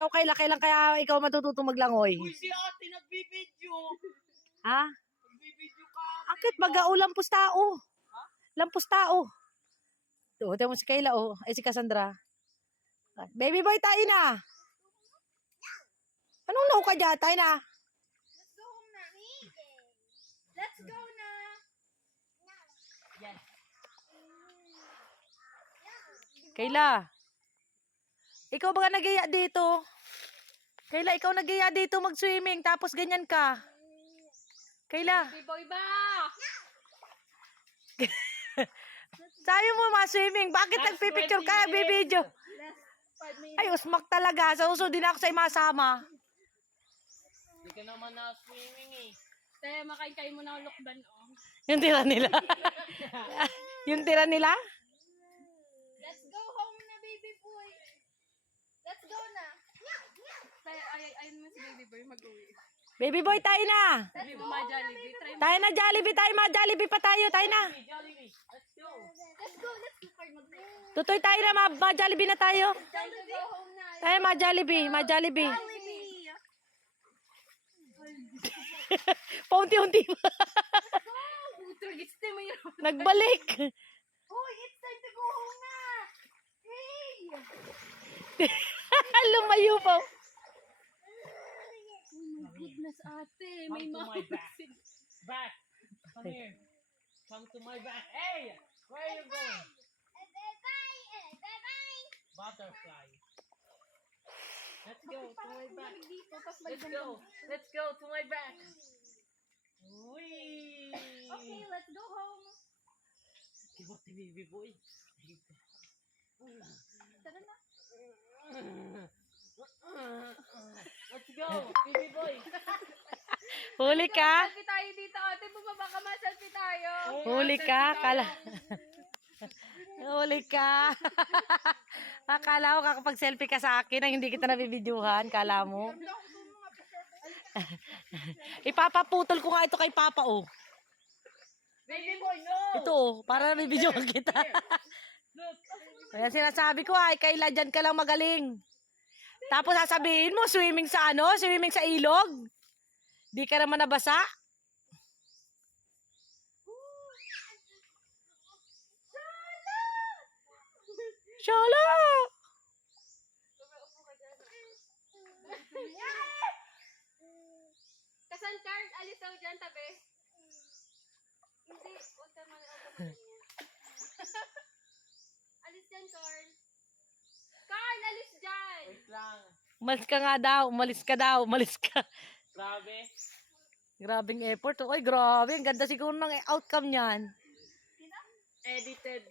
Okay, kailan kaya ikaw matututong maglangoy? Uy, si ate nagbibideo. Ha? Nagbibideo ka ate. Akit mag-au lampos tao. Lampos tao. Ito, ito mo si Kayla, oh. Ay, si Cassandra. Baby boy, tayo na. Anong naku ka dyan? Tayo na. Let's go home na. Let's go na. Yes. Kayla. Ikaw ba nag-iya dito? Kayla, ikaw nag-iya dito mag-swimming tapos ganyan ka. Kayla. Baby boy ba? Sayo mo ma-swimming. Bakit nagpipicture ka? Bibidyo. Last 5 minutes. Ay, usmak talaga. Sa uso din ako sa imasama. Hindi ka naman na swimming eh. Te, makain kayo muna ng lokban, oh. Yung tira nila. Yung tira nila? Let's go home na, baby boy. Let's go na. Te, ayun mo si baby boy mag-uwi. Baby boy, tayo na. Sabi mo, ma-Jollibee. Try mo. Tayo na, Jollibee. Tayo, ma-Jollibee pa tayo. Tayo na. Jollibee, let's go. Let's go. Let's go. Mag-uwi. Tutoy tayo na, ma-Jollibee na tayo. Time to go home na. Tayo, ma-Jollibee. Ma-Jollibee. Jollibee. Paunti-unti pa. Tragiste mo yun. Nagbalik. Hoy, it's time to go home na. Hey! Lumayo pa. Oh my goodness, ate. May Come to my back. mga... Back. Come here. Come to my back. Hey! Where are you going? Butterfly. Let's go to my back. Let's go. Let's go to my back. Wee! Okay, let's go home. Give up the baby boy. Tara na. Let's go, baby boy. Huli ka. Selfie tayo dito, ate. Bumaba ka ma, selfie tayo. Huli ka. Kala. Huli ka. Akala ko kakapag-selfie ka sa akin ang hindi kita nabibidyuhan. Kala mo. Ipapaputol ko nga ito kay Papa, oh. Baby boy, no! Ito, oh. Para nabibidyuhan kita. Look. Kaya sinasabi ko, ay, Kayla, dyan ka lang magaling. Tapos sasabihin mo, swimming sa ano? Swimming sa ilog? Di ka naman nabasa? Shala! Kasan card, alis daw dyan, tabi. Hindi, huwag ka man niya. Alis dyan, Carl. Carl, alis dyan! Wait lang. Umalis ka nga daw, umalis ka daw, umalis ka. Grabe. Grabing effort. Oy, grabe. Ang ganda siguro ng outcome niyan. Edited.